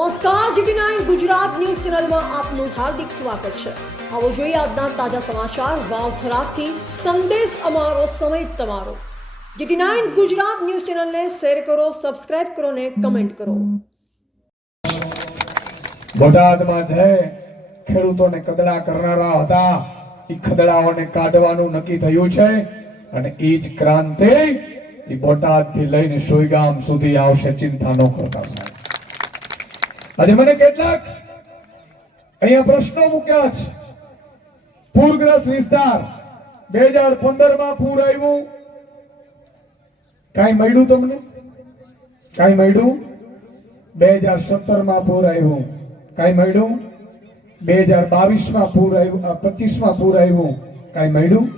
નમસ્કાર, GT nine Gujarat news ચેનલમાં આપનું હાર્દિક સ્વાગત છે. આવો જોઈએ આજના તાજા સમાચાર. વાવથરાથી સંદેશ અમારો, સમય તમારો. જીટી નાઇન ગુજરાત ન્યૂઝ ચેનલને શેર કરો, સબસ્ક્રાઇબ કરો ને કમેન્ટ કરો. બોટાદમાં જે ખેડૂતોને કદડા કરનારા હતા એ ખદડાઓને કાઢવાનું નક્કી થયું છે અને એ જ ક્રાંતિ એ બોટાદથી લઈને સોયગામ સુધી આવશે, ચિંતા ન કરતા સાહેબ. આજે મને કેટલાક અહીંયા પ્રશ્નો મૂક્યા છે પૂરગ્રસ્ત વિસ્તાર બે હજાર પંદરમાં પૂર આવ્યું. કાંઈ મળ્યું તમને? કાંઈ મળ્યું? બે હજાર સત્તરમાં પૂર આવ્યું. કાંઈ મળ્યું? બે હજાર બાવીસમાં પૂર આવ્યું. પચીસમાં પૂર આવ્યું. કાંઈ મળ્યું?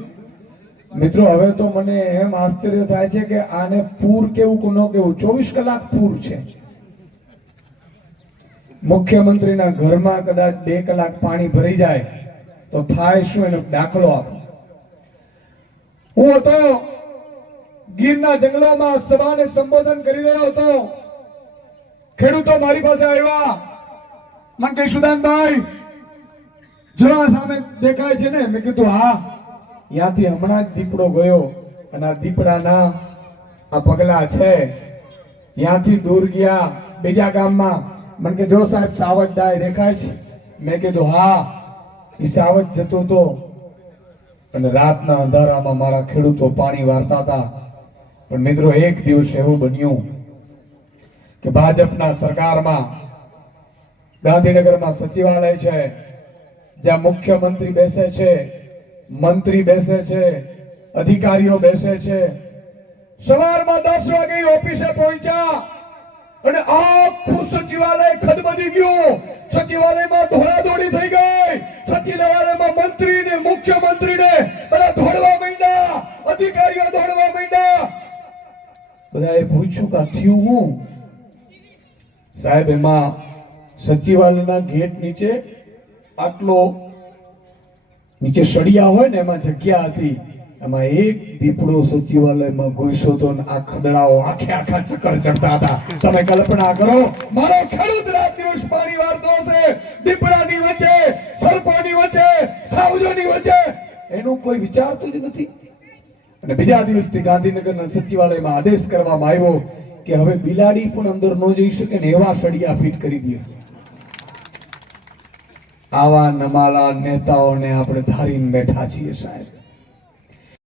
મિત્રો, હવે તો મને એમ આશ્ચર્ય થાય છે કે આને પૂર કેવું ન કેવું? ચોવીસ કલાક પૂર છે. મુખ્યમંત્રીના ઘરમાં કદાચ બે કલાક પાણી ભરી જાય, તો થાય શું એનો દાખલો આપો. હું હતો, ગીરના જંગલોમાં સભાને સંબોધન કરી રહ્યો હતો. ખેડૂતો મારી પાસે આવ્યા. મને કે સુદાનભાઈ સામે દેખાય છે ને? મેં કીધું, હા. ત્યાંથી હમણાં જ દીપડો ગયો અને આ દીપડાના આ પગલા છે. ત્યાંથી દૂર ગયા, બીજા ગામમાં મને કે, જો સાહેબ સાવજ ડાય દેખાય છે. મેં કીધું, હા એ સાવજ જતો હતો અને રાતના અંધારામાં મારા ખેડૂતો પાણી વારતા હતા. પણ મિત્રો, એક દિવસ એવું બન્યું કે ભાજપના સરકારમાં, ગાંધીનગરમાં સચિવાલય છે, જ્યાં મુખ્યમંત્રી બેસે છે, મંત્રી બેસે છે, અધિકારીઓ બેસે છે. સવારમાં દસ વાગે ઓફિસે પહોંચ્યા અને આખું ખદબદી ગયું. સચિવાલયમાં દોડાદોડી થઈ ગઈ. સચિવાલયમાં મંત્રી ને મુખ્યમંત્રી ને બધા દોડવા માંડ્યા. અધિકારીઓ દોડવા માંડ્યા. બધાએ પૂછ્યું કે થયું હું? સાહેબ, એમાં સચિવાલયના ગેટ નીચે આટલો નીચે સળિયા હોય ને, એમાં જગ્યા હતી. એમાં એક દીપડો સચિવાલયમાં ઘૂસ્યો હતો આ ખદડાઓ આખે આખા ચક્કર ચડતા હતા. તમે કલ્પના કરો, મારો ખેડૂત દિવસ પાણી વારતો હશે દીપડાની વચ્ચે, સર્પોની વચ્ચે, સાવજોની વચ્ચે. એનું કોઈ વિચારતું જ નથી. અને બીજા દિવસથી ગાંધીનગરના સચિવાલયમાં આદેશ કરવામાં આવ્યો કે હવે બિલાડી પણ અંદર ન જઈ શકે ને એવા સળિયા ફિટ કરી દે. આવા નમાલા નેતાઓને આપણે ધારીને બેઠા છીએ સાહેબ.